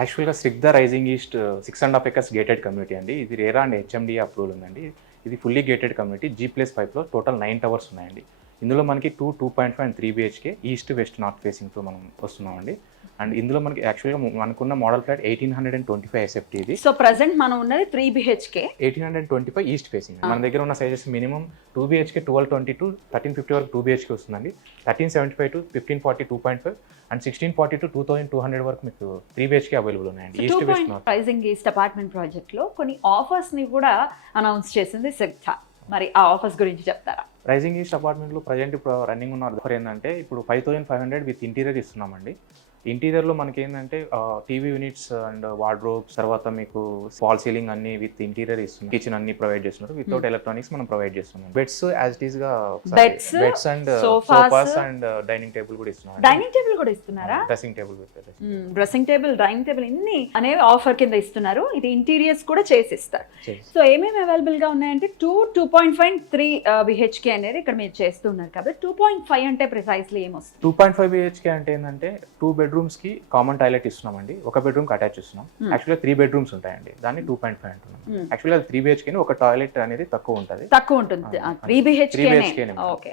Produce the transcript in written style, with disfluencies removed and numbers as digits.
యాక్చువల్‌గా Snigdha rising east 6.5 acres gated community అండి. ఇది రేరా అండ్ హెచ్ఎండిఏ అప్రూవల్ ఉందండి. ఇది ఫుల్లీ గేటెడ్ కమ్యూనిటీ G+5లో టోటల్ 9 టవర్స్ ఉన్నాయండి. ఇందులో మనకి 2.5 and 3 BHK east, west, north ఫేసింగ్‌తో మనం వస్తున్నామండి. అండ్ ఇందులో మనకి యాక్చువల్‌గా మనకున్న మోడల్ ఫ్లాట్ 1825 ఎస్ఎఫ్టీ ఇది. సో ప్రెజెంట్ మనం ఉన్నది 3 BHK. 1825 east facing. మన దగ్గర ఉన్న సైజెస్ మినిమం 2 BHK 1220 టు 1350 వరకు 2 BHK వస్తుందండి. 1375 టు 1540 2.5 అండ్ 1640 టు 2200 వరకు మీకు 3 BHK అవైలబుల్ ఉన్నాయండి. East, west, north. Rising east apartment project లో కొన్ని ఆఫర్స్ ని కూడా అనౌన్స్ చేసింది స్నిగ్ధ. మరి ఆ ఆఫర్స్ గురించి చెప్తారా? రైజింగ్ ఈస్ట్ అపార్ట్మెంట్లో ప్రజెంట్ ఇప్పుడు రన్నింగ్ ఉన్న ఆఫర్ ఏంటంటే ఇప్పుడు 5500 విత్ ఇంటీరియర్ ఇస్తున్నామండి. ఇంటీరియర్లో మనకి ఏంటంటే టీవీ యూనిట్స్ అండ్ వార్డ్రోబ్స్, తర్వాత మీకు ఫాల్ సీలింగ్ అన్ని విత్ ఇంటీరియర్ ఇస్తున్నాం. కిచెన్ అన్ని ప్రొవైడ్ చేస్తున్నారు. వితౌట్ ఎలక్ట్రానిక్స్ మనం ప్రొవైడ్ చేస్తున్నాం. బెడ్స్ యాజ్ ఇట్ ఈస్ గా beds and sofas and dining table కూడా ఇస్తున్నాం. డైనింగ్ టేబుల్ కూడా ఇస్తున్నారా? Dressing table dressing table, dining table ఇన్ని అనేవి ఆఫర్ కింద ఇస్తున్నారు. ఇది ఇంటీరియర్స్ కూడా చేసి ఇస్తారు. సో ఏమేమి అవైలబుల్ గా ఉన్నాయంటే 2.5 3 BHK అనేది ఇక్కడ మీరు చేస్తున్నారు కాబట్టి 2.5 అంటే ప్రిసైజ్లీ ఏమొస్తుంది? 2.5 BHK అంటే ఏంటంటే 2 బెడ్రూమ్స్ కి కామన్ టాయిలెట్ ఇస్తున్నామండి. ఒక బెడ్రూమ్ కి అటాచ్ ఇస్తున్నాం. యాక్చువల్గా 3 బెడ్రూమ్స్ ఉంటాయండి. దాన్ని 2.5 అంటున్నాం. యాక్చువల్గా 3 BHK ఒక టాయిలెట్ అనేది తక్కువ ఉంటుంది. 3 BHK. ఓకే.